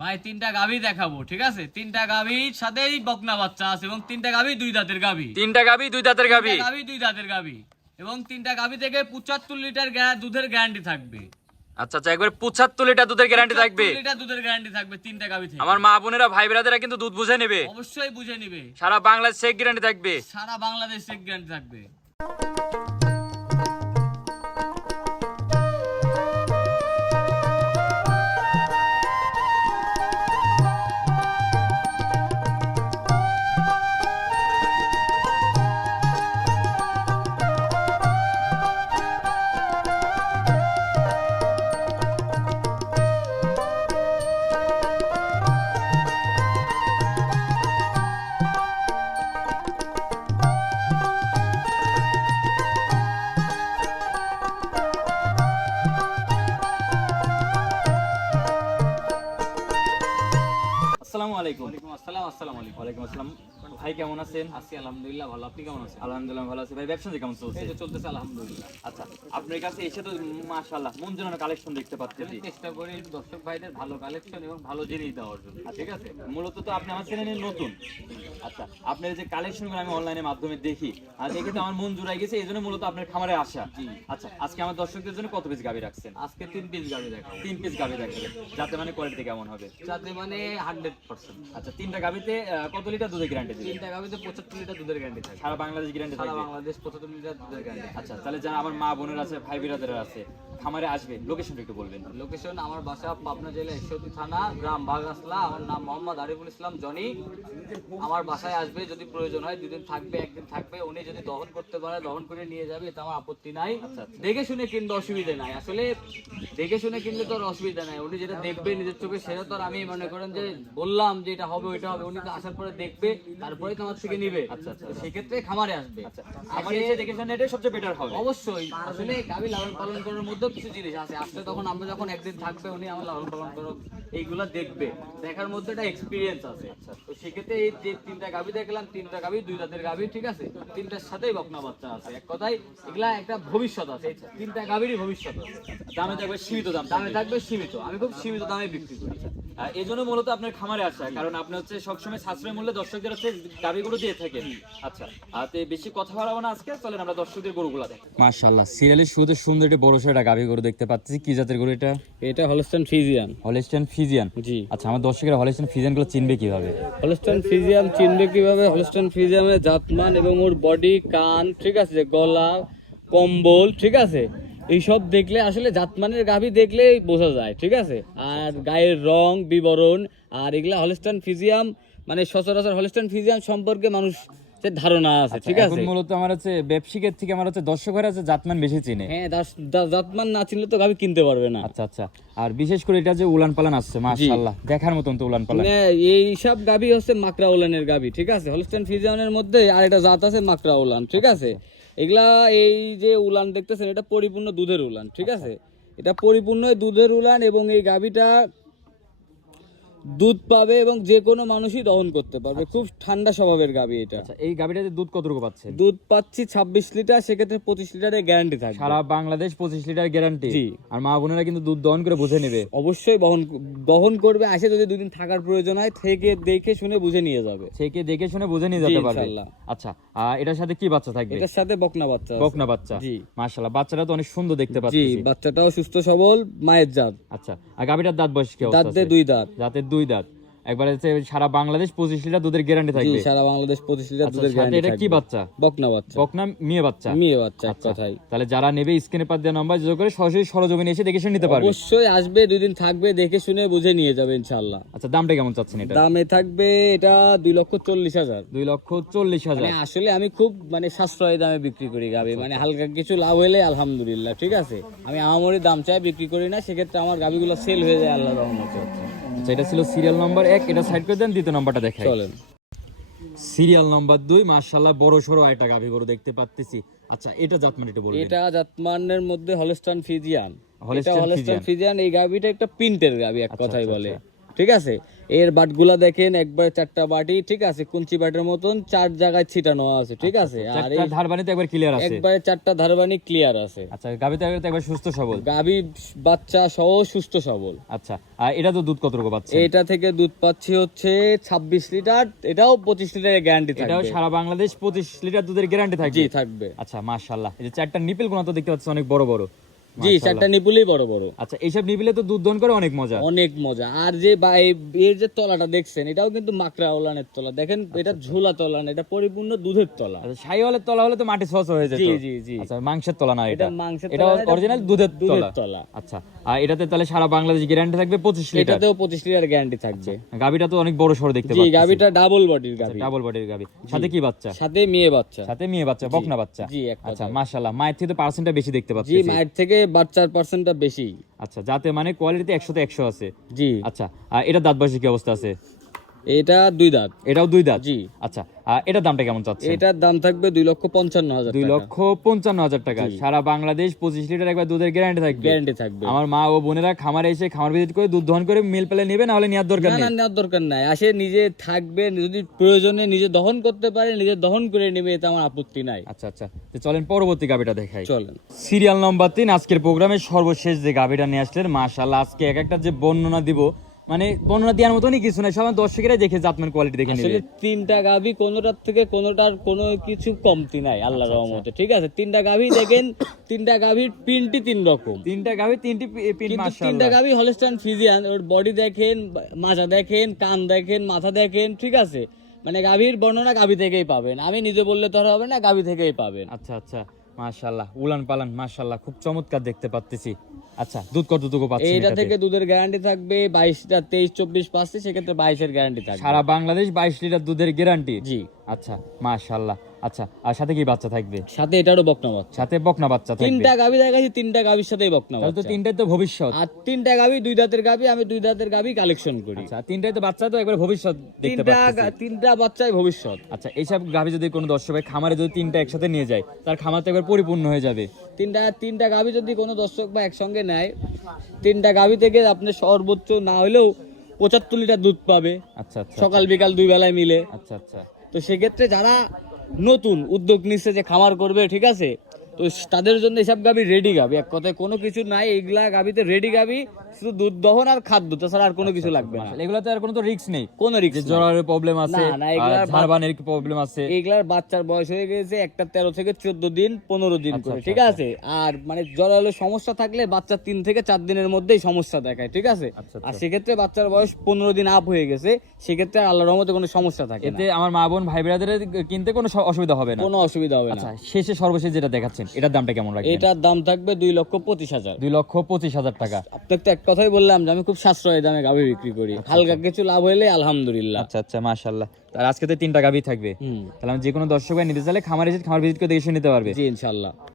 ভাই 3টা গাভী দেখাবো, ঠিক আছে? 3টা গাভীর সাথেই বকনা বাচ্চা আছে এবং 3টা গাভী 2 দাঁতের গাভী। 3টা গাভী 2 দাঁতের গাভী। 3টা গাভী 2 দাঁতের গাভী এবং 3টা গাভী থেকে 75 লিটার দুধের গ্যারান্টি থাকবে। আচ্ছা আচ্ছা, একবার 75 লিটার দুধের গ্যারান্টি থাকবে। 75 লিটার দুধের গ্যারান্টি থাকবে 3টা গাভী থেকে। আমার মা বোনেরা ভাই ব্রাদাররা কিন্তু দুধ বুঝে নেবে, অবশ্যই বুঝে নেবে। সারা বাংলাদেশ চেক গ্যারান্টি থাকবে। সারা বাংলাদেশ চেক গ্যারান্টি থাকবে। আসসালামু আলাইকুম। ওয়ালাইকুম আসসালাম। আসসালামু আলাইকুম। ওয়ালাইকুম আসসালাম। ভাই কেমন আছেন? আছি আলহামদুলিল্লাহ ভালো। আপনি কেমন আছেন? আলহামদুলিল্লাহ ভালো আছি। ভাই ব্যবসা কেমন চলছে? এই যে চলতেছে আলহামদুলিল্লাহ। আচ্ছা, আপনার কাছে এসে তো মাশাআল্লাহ মন জোড়ানো কালেকশন দেখতে পাচ্ছি। আমি চেষ্টা করি দর্শক ভাইদের ভালো কালেকশন এবং ভালো জিনিস দেওয়ার জন্য, ঠিক আছে? মূলত তো আপনি আমার চ্যানেলে নতুন। আচ্ছা, আপনার যে কালেকশনগুলো আমি অনলাইনের মাধ্যমে দেখি আর দেখে তো আমার মন জুড়াই গেছে, এই জন্য মূলত আপনার খামারে আসা। জি। আচ্ছা, আজকে আমার দর্শকদের জন্য কত পিস গাভী রাখছেন? আজকে 3 পিস গাড়ি দেখাবো। 3 পিস গাভী দেখাবেন, যাতে মানে কোয়ালিটি কেমন হবে। যাতে মানে 100%। আচ্ছা, 3টা গাভীতে কত লিটার দুধের গ্যারান্টি দিবেন? 3টা গাভিতে 75 লিটার দুধের গ্যারান্টি থাকে। সারা বাংলাদেশ গ্যারান্টি সারা থাকবে? বাংলাদেশ 75 লিটার দুধের গ্যারান্টি। আচ্ছা, তাহলে যারা আমার মা বোনের আছে, ভাই বিরাদের আছে, খামারে আসবে, লোকেশনটা একটু বলবেন। লোকেশন আমার বাসা পাবনা জেলা ঈশ্বরদী থানা, গ্রাম বাগাসলা। আমার নাম মোহাম্মদ আরিফুল ইসলাম জনি। আমার বাসায় আসবে, যদি প্রয়োজন হয় 2 দিন থাকবে, 1 দিন থাকবে। উনি যদি দহন করতে পারে দহন করে নিয়ে যাবে, এটা আমার আপত্তি নাই। আচ্ছা, আচ্ছা। দেখে শুনে কিনতে অসুবিধা নাই। আসলে দেখে শুনে কিনলে তো আর অসুবিধা নাই। উনি যেটা দেখবে নিজের চোখে, সেটা তো আর আমি মনে করেন যে বললাম যে এটা হবে ওইটা হবে, উনি তো আসার পরে দেখবে, তারপরে তো আমার থেকে নিবে। আচ্ছা, আচ্ছা। তো সেক্ষেত্রে খামারে আসবে। আচ্ছা, খামারে এসে দেখে শুনে এটাই সবচেয়ে বেটার হবে। অবশ্যই। আসলে গাভী লালন পালন করার মধ্যেও কিছু জিনিস আছে। আসলে তখন আমরা যখন একদিন থাকবে, উনি আমার লালন পালন করো এইগুলা দেখবে, দেখার মধ্যে একটা এক্সপিরিয়েন্স আছে। তো সেক্ষেত্রে এই যে 3টা গাভী দেখলাম, 3টা গাভী 2 দাঁতের গাভী, ঠিক আছে? 3টার সাথেই বকনা বাচ্চা আছে। এক কথায় এগুলা একটা ভবিষ্যৎ আছে। এই 3টা গাভীরই ভবিষ্যৎ আছে। দামে থাকবে সীমিত দাম, দামে থাকবে সীমিত। আমি খুব সীমিত দামে বিক্রি করি। এই জন্য মূলত আপনার খামারে আসা, কারণ আপনি হচ্ছে সবসময় সাশ্রয় মূল্যে দর্শকদের হচ্ছে গাভীগুলো দিয়ে থাকেন। আচ্ছা, আর তো বেশি কথা বাড়াবো না আজকে, চলেন আমরা দর্শকদের গরুগুলো দেখি। মাশাআল্লাহ, সিরিয়ালি শুরুতে সুন্দর একটা বড় সড়ো গাভী গরু দেখতে পাচ্ছি। কি জাতের গরু এটা? এটা হলস্টাইন ফ্রিজিয়ান। Holstein Friesian. জি। আচ্ছা, আমার দর্শকেরা হলিস্টাইন ফ্রিজিয়ান গুলো চিনবে কিভাবে? হলস্টাইন ফ্রিজিয়ান চিনবে কিভাবে? হলস্টাইন ফ্রিজিয়ানের জাতমান এবং ওর বডি, কান, ঠিক আছে, গলা, কম্বল, ঠিক আছে, এইসব দেখলে আসলে জাতমানের গাভী দেখলেই বোঝা যায়, ঠিক আছে? আর গায়ের রং, বিবরণ, আর এগুলা হলস্টাইন ফ্রিজিয়ান মানে সচরাচর হলস্টাইন ফ্রিজিয়ান সম্পর্কে মানুষ ধারণা আছে, ঠিক এখন আছে? মূলত আমার হচ্ছে ব্যবসায়িকের থেকে আমার হচ্ছে দর্শকেরা আছে জাতমান বেশি চিনে। হ্যাঁ, জাতমান না চিনলে তো গাভী কিনতে পারবে না। আচ্ছা আচ্ছা, আর বিশেষ করে এটা যে উলান পালান আসছে, মাশাআল্লাহ দেখার মতন তো উলান পালান। মানে এই সব গাভী হচ্ছে মাকড়া উলানের গাভী, ঠিক আছে? হলস্টাইন ফ্রিজিয়ানের মধ্যে আর একটা জাত আছে মাকড়া উলান, ঠিক আছে? এগুলা এই যে উলান দেখতেছেন, এটা পরিপূর্ণ দুধের উলান, ঠিক আছে? এটা পরিপূর্ণ দুধের উলান এবং এই গাভীটা দুধ পাবে এবং যে কোনো মানুষই দহন করতে পারবে। খুব ঠান্ডা স্বভাবের গাভী এটা। আচ্ছা, এই গাভীটাতে দুধ কতটুকু পাচ্ছেন? দুধ পাচ্ছি 26 লিটার, সেক্ষেত্রে 25 লিটারের গ্যারান্টি থাকবে। সারা বাংলাদেশ 25 লিটার গ্যারান্টি। জি। আর মা বোনেরা কিন্তু দুধ দহন করে বুঝে নেবে। অবশ্যই বহন করবে। আসে যদি 2 দিন থাকার প্রয়োজন হয়, থেকে দেখে শুনে বুঝে নিয়ে যাবে। থেকে দেখে শুনে বুঝে নিয়ে যেতে জি, পারবে। ইনশাআল্লাহ। আচ্ছা, এটার সাথে কি বাচ্চা থাকবে? এটার সাথে বকনা বাচ্চা আছে। বকনা বাচ্চা। জি। মাশাআল্লাহ, বাচ্চাটা তো অনেক সুন্দর দেখতে জি, পাচ্ছি। বাচ্চাটাও সুস্থ সবল, মায়ের জাত। আচ্ছা, আর গাভীটার দাঁত বয়স কি অবস্থা দাঁতে আছে? 2 দাঁত। দাঁতের 2 দাঁত। একবার হচ্ছে সারা বাংলাদেশ 25 লিটার দুধের গ্যারান্টি জি, থাকবে। সারা বাংলাদেশ 25 লিটার আচ্ছা, দুধের সাথে গ্যারান্টি এটা থাকবে। কি বাচ্চা? বকনা বাচ্চা। বকনা মেয়ে বাচ্চা। মেয়ে বাচ্চা, এক আচ্ছা, কথায়। তাহলে যারা নেবে স্ক্রিনে পার দেওয়া নাম্বার যোগ করে সরাসরি সরজমিনে এসে দেখে শুনে নিতে পারবে। অবশ্যই আসবে, 2 দিন থাকবে, দেখে শুনে বুঝে নিয়ে যাবে ইনশাআল্লাহ। আচ্ছা, দামটা কেমন চাচ্ছেন এটা? দামে থাকবে এটা 2,40,000। 2,40,000। মানে আসলে আমি খুব মানে সাশ্রয়ী দামে বিক্রি করি গাভী, মানে হালকা কিছু লাভ হলে আলহামদুলিল্লাহ, ঠিক আছে? আমি আমারই দাম চাই, বিক্রি করি না। সেক্ষেত্রে আমার গাভীগুলো সেল হয়ে যায় আল্লাহর রহমতে। আচ্ছা, এটা ছিল সিরিয়াল নাম্বার 1, এটা সাইড করে দেন, দ্বিতীয় নাম্বারটা দেখাই। চলেন। সিরিয়াল নাম্বার 2, মাশাআল্লাহ বড় সরো আরেকটা গাভী গরু দেখতে পাচ্তেছি। আচ্ছা, এটা জাতমান একটু বলবেন। এটা জাতমানের মধ্যে হলস্টাইন ফ্রিজিয়ান। হলস্টাইন এটা হলস্টাইন ফ্রিজিয়ান। এই গাভীটা একটা প্রিন্টের গাভী, এক আচ্ছা, কথাই আচ্ছা, বলে, আচ্ছা। ঠিক আছে। এর বাটগুলা দেখেন একবার 4টা বাটি, ঠিক আছে, কুঞ্চি বাটের মতন 4 জায়গায় ছিটানো আছে, ঠিক আছে। আর এই ধারবানি তো একবার ক্লিয়ার আছে, একবারে 4টা ধারবানি ক্লিয়ার আছে। আচ্ছা গাভী তো একবার সুস্থ সবল, গাভী বাচ্চা সহ সুস্থ সবল। আচ্ছা আর এটা তো দুধ কতটুকু পাচ্ছে? এটা থেকে দুধ পাচ্ছি হচ্ছে 26 লিটার, এটাও 25 লিটারের গ্যারান্টি থাকবে। এটাও সারা বাংলাদেশ 25 লিটার দুধের গ্যারান্টি থাকবে? জি থাকবে। আচ্ছা মাশাআল্লাহ, এই যে 4টা নিপেল গুলো তো দেখতে পাচ্ছি অনেক বড় বড়। জি 4টা নিপুলই বড় বড়। আচ্ছা এইসব নিপিলে তো দুধ দহন করে অনেক মজা, অনেক মজা। আর যে এর যে তলাটা দেখছেন, এটাও কিন্তু মাকড়া ওলানের তলা, দেখেন এটা ঝোলা তলা না, এটা পরিপূর্ণ দুধের তলা। আচ্ছা শাইওয়ালের তলা হলে তো মাটি সস হয়ে যেত। জি জি জি। আচ্ছা মাংসের তলা না, এটা মাংসের এটা তলা, এটা অরিজিনাল দুধের তলা। তলা। আচ্ছা আর এটাতে তাহলে সারা বাংলাদেশ গ্যারান্টি থাকবে 25 লিটার? এটাতেও 25 লিটার গ্যারান্টি থাকবে। গাবিটা তো অনেক বড় সরো দেখতে জি পাচ্ছি। গাবিটা ডাবল বডির গাবি। ডাবল বডির গাবি, সাথে কি বাচ্চা? সাথে মেয়ে বাচ্চা। সাথে মেয়ে বাচ্চা, বকনা বাচ্চা। জি এক আচ্ছা কথায়। মাশাআল্লাহ, মায়ের থেকে তো পার্সেন্টটা বেশি দেখতে পাচ্ছি। জি মায়ের থেকে বাচ্চার পার্সেন্টটা বেশি। আচ্ছা যাতে মানে কোয়ালিটিতে 100 তে 100 আছে। জি। আচ্ছা আর এটা দাঁত বয়সে কি অবস্থা আছে? এটা 2 দাঁত। এটাও 2 দাঁত? জি। আচ্ছা আর এটার দামটা কেমন চাচ্ছেন? এটার দাম থাকবে 2,55,000 টাকা। 2,55,000 টাকা। সারা বাংলাদেশ 25 লিটার একবার দুধের গ্যারান্টি থাকবে? গ্যারান্টি থাকবে। আমার মা ও বোনেরা খামারে এসে খামার ভিজিট করে দুধ দহন করে মিল পেলে নেবে, না হলে নেওয়ার দরকার না নেই? না নেওয়ার দরকার নাই, আসে নিজে থাকবে, যদি প্রয়োজনে নিজে দহন করতে পারে নিজে দহন করে নেবে, এতে আমার আপত্তি নাই। আচ্ছা আচ্ছা, তো চলেন পরবর্তী গাবিটা দেখাই। চলেন। সিরিয়াল নাম্বার 3 আজকের প্রোগ্রামের সর্বশেষ যে গাবিটা নিয়ে আসলেন, মাশাআল্লাহ আজকে এক একটা যে বর্ণনা দিব, মানে বর্ণনা দেওয়ার মতনই কিছু নাই, সবাই দর্শকেরাই দেখে জাতমান কোয়ালিটি দেখে নেবে। আসলে 3টা গাভী, কোনোটার থেকে কোনোটার কোনো কিছু কমতি নাই আল্লাহর রহমতে, ঠিক আছে। 3টা গাভী দেখেন, 3টা গাভীর প্রিন্টই 3 রকম। 3টা গাবি 3টি পিন, কিন্তু 3টা মাশাআল্লাহ। গাভী হলস্টাইন ফ্রিজিয়ান, ওর বডি দেখেন, মাজা দেখেন, কান দেখেন, মাথা দেখেন, ঠিক আছে। মানে গাভীর বর্ণনা গাভী থেকেই পাবেন, আমি নিজে বললে তো আর হবে না, গাভী থেকেই পাবেন। আচ্ছা আচ্ছা মাশাআল্লাহ, উলান পালান মাশাআল্লাহ খুব চমৎকার দেখতে পাচ্ছি। আচ্ছা দুধ কতটুকু পাচ্ছেন? এইটা থেকে দুধের গ্যারান্টি থাকবে 22টা 23-24 পাচ্ছি, সেক্ষেত্রে 22-এর গ্যারান্টি থাকবে। সারা বাংলাদেশ 22 লিটার দুধের গ্যারান্টি? জি। আচ্ছা মাশাআল্লাহ। আচ্ছা আর সাথে কি বাচ্চা থাকবে? সাথে এটারও বকনা বাচ্চা। সাথে বকনা বাচ্চা থাকবে? 3টা গাভী দেখাচ্ছি, 3টা গাভীর সাথেই বকনা তাহলে তো বাচ্চা। 3টাই তো ভবিষ্যৎ। আর 3টা গাভী 2 দাঁতের গাভী, আমি 2 দাঁতের গাভী কালেকশন করি। আচ্ছা 3টাই তো বাচ্চা, তো একবার ভবিষ্যৎ দেখতে পাচ্ছি। 3টা বাচ্চাই ভবিষ্যৎ। আচ্ছা এইসব গাভী যদি কোনো দর্শক ভাই খামারে যদি 3টা একসাথে নিয়ে যায়, তার খামার তো একবার পরিপূর্ণ হয়ে যাবে। 3টা গাভী যদি কোনো দর্শক বা একসঙ্গে নেয়, 3টা গাভী থেকে আপনি সর্বোচ্চ না হলেও 75 লিটার দুধ পাবে। আচ্ছা আচ্ছা সকাল বিকাল 2 বেলায় মিলে। আচ্ছা আচ্ছা। তো সেক্ষেত্রে যারা নতুন উদ্যোগ নিচ্ছে যে খামার করবে, ঠিক আছে, তো তাদের জন্য এসব গাভী রেডি গাভী, এক কথায় কোনো কিছু নাই, এইগুলা গাভীতে রেডি গাভী, শুধু দুধ দহন আর খাদ্য, তাছাড়া আর কোনো কিছু লাগবে না। এগুলাতে আর কোনো তো রিস্ক নেই? কোনো রিস্ক যে জ্বরের প্রবলেম আছে, না, এগুলার ঝাড়বানের প্রবলেম আছে? এইগুলার বাচ্চার বয়স হয়ে গেছে একটা 13 থেকে 14 দিন 15 দিন আচ্ছা, করে, আচ্ছা, ঠিক আছে। আর মানে জ্বর হলে সমস্যা থাকলে বাচ্চা 3 থেকে 4 দিনের মধ্যেই সমস্যা দেখায়, ঠিক আছে। আচ্ছা, আর সেক্ষেত্রে বাচ্চার বয়স 15 দিন আপ হয়ে গেছে, সেক্ষেত্রে আর আল্লাহর রহমতে কোনো সমস্যা থাকে না, এতে আমার মা বোন ভাই ব্রাদারের কিনতে কোনো অসুবিধা হবে না? কোনো অসুবিধা হবে না। আচ্ছা শেষে সর্বশেষ যেটা দেখাচ্ছেন, এটার দামটা কেমন রাখবেন? এটার দাম থাকবে 2,25,000। 2,25,000 টাকা। আপনাকে তো এক কথাই বললাম যে আমি খুব সাশ্রয়ী দামে গাভী বিক্রি করি, হালকা কিছু লাভ হইলে আলহামদুলিল্লাহ। আচ্ছা আচ্ছা মাশাআল্লাহ। আর আজকে তো 3টা গাভী থাকবে, তাহলে আমি যে কোনো দর্শক ভাই নিতে চাইলে খামার ভিজিট করে দেখে শুনে নিতে পারবে? জি ইনশাআল্লাহ।